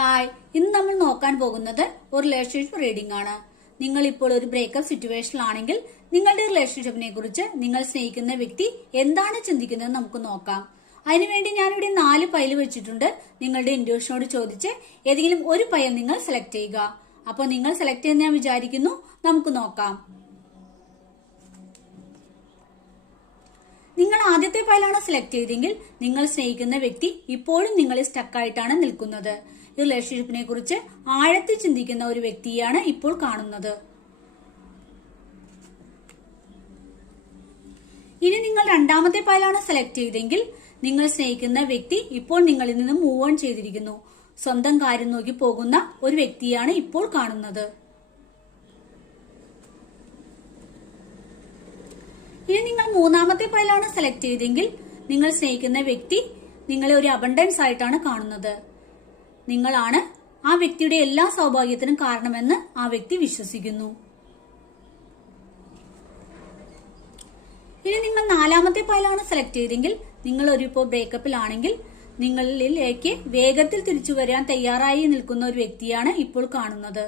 Hi, ഇന്ന് നമ്മൾ നോക്കാൻ പോകുന്നത് ഒരു റിലേഷൻഷിപ്പ് റീഡിംഗ് ആണ്. നിങ്ങൾ ഇപ്പോൾ ഒരു ബ്രേക്കപ്പ് സിറ്റുവേഷനിലാണെങ്കിൽ നിങ്ങളുടെ റിലേഷൻഷിപ്പിനെ കുറിച്ച് നിങ്ങൾ സ്നേഹിക്കുന്ന വ്യക്തി എന്താണ് ചിന്തിക്കുന്നത് നമുക്ക് നോക്കാം. അതിനുവേണ്ടി ഞാനിവിടെ 4 പൈൽ വെച്ചിട്ടുണ്ട്. നിങ്ങളുടെ ഇൻഡ്യൂഷനോട് ചോദിച്ച് ഏതെങ്കിലും ഒരു പൈൽ നിങ്ങൾ സെലക്ട് ചെയ്യുക. അപ്പോൾ നിങ്ങൾ സെലക്ട് ചെയ്യുന്ന ഞാൻ വിചാരിക്കുന്നു. നമുക്ക് നോക്കാം. നിങ്ങൾ ആദ്യത്തെ പൈലാണ് സെലക്ട് ചെയ്തെങ്കിൽ നിങ്ങൾ സ്നേഹിക്കുന്ന വ്യക്തി ഇപ്പോഴും നിങ്ങളിൽ സ്റ്റക്കായിട്ടാണ് നിൽക്കുന്നത്. ഈ റിലേഷൻഷിപ്പിനെ കുറിച്ച് ആഴത്തിൽ ചിന്തിക്കുന്ന ഒരു വ്യക്തിയാണ് ഇപ്പോൾ കാണുന്നത്. ഇനി നിങ്ങൾ രണ്ടാമത്തെ പൈലാണ് സെലക്ട് ചെയ്തെങ്കിൽ നിങ്ങൾ സ്നേഹിക്കുന്ന വ്യക്തി ഇപ്പോൾ നിങ്ങളിൽ നിന്ന് മൂവ് ഓൺ ചെയ്തിരിക്കുന്നു. സ്വന്തം കാര്യം നോക്കി പോകുന്ന ഒരു വ്യക്തിയാണ് ഇപ്പോൾ കാണുന്നത്. ഇനി നിങ്ങൾ മൂന്നാമത്തെ പൈലാണ് സെലക്ട് ചെയ്തെങ്കിൽ നിങ്ങൾ സ്നേഹിക്കുന്ന വ്യക്തി നിങ്ങളെ ഒരു അബണ്ടൻസ് ആയിട്ടാണ് കാണുന്നത്. നിങ്ങളാണ് ആ വ്യക്തിയുടെ എല്ലാ സൗഭാഗ്യത്തിനും കാരണമെന്ന് ആ വ്യക്തി വിശ്വസിക്കുന്നു. ഇനി നിങ്ങൾ നാലാമത്തെ പൈലാണ് സെലക്ട് ചെയ്തെങ്കിൽ നിങ്ങൾ ഒരു ഇപ്പോൾ ബ്രേക്കപ്പിലാണെങ്കിൽ നിങ്ങളിലേക്ക് വേഗത്തിൽ തിരിച്ചു വരാൻ തയ്യാറായി നിൽക്കുന്ന ഒരു വ്യക്തിയാണ് ഇപ്പോൾ കാണുന്നത്.